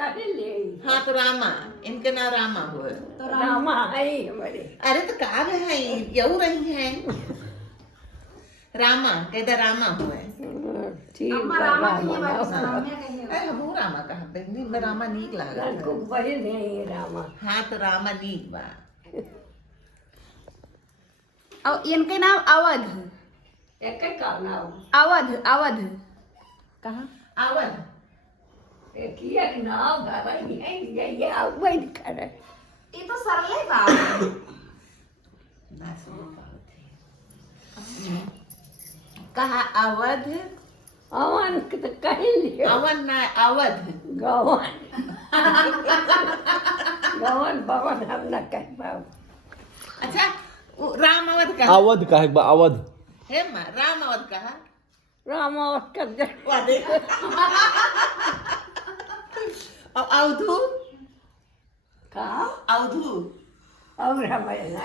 हाँ तो रामा, इनके नाम रामा हुए। तो रामा है हमारे। अरे तो का है यू रही है रामा कहते रामा हुए। ठीक अम्मा रामा कहिए बाकी सब राम्या कहिए। अरे हम रामा कहा हिंदी में रामा नीक लागत को बहन है ये रामा। हाँ तो रामा नीक बा। और इनके नाम अवध। एक का नाम अवध अवध कहा अवध एक नाम बाबा ये अवध करे। ये तो सरले बा। ना सुनो पावत है कहा अवध अवन के तो कहीं लियो अवन ना अवध गवन गवन भवन हम ना कह पाओ। अच्छा राम अवध कहा अवध का है अवध है माँ राम अवध कहा राम और कर वादे और अवधू कहा अवधू और हमारे ना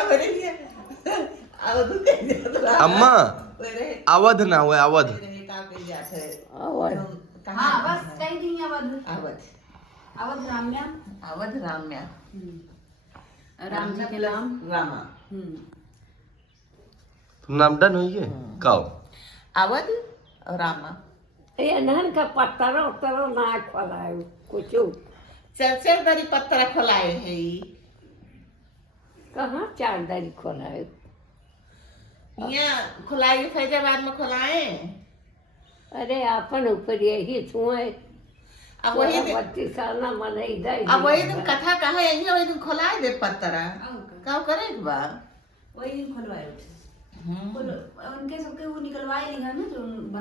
हमारे लिए अवधू कहते हैं अम्मा मेरे अवध ना हुए अवध मेरे का कह जाते हैं अवध हाँ बस कह दी अवध। अवध अवध राम्या। अवध राम्या राम जी के नाम। रामा तुम नाम डन हुई है काओ अवध और रामा ये नहन का पत्थर उतर ना खोला कुछ चरचर दरी पत्थर खोलाए है कहाँ चार दरी खोला है यहाँ खुलाई फैजाबाद में खुलाए। अरे अपन ऊपर यही छुए अब वही दिन 32 साल ना मने इधर अब वही दिन कथा कहा यही वही दिन खुलाए दे पत्थरा का करे बा वही खुलवाए उठे। उनके सबके वो निकलवाए लिखा ना जो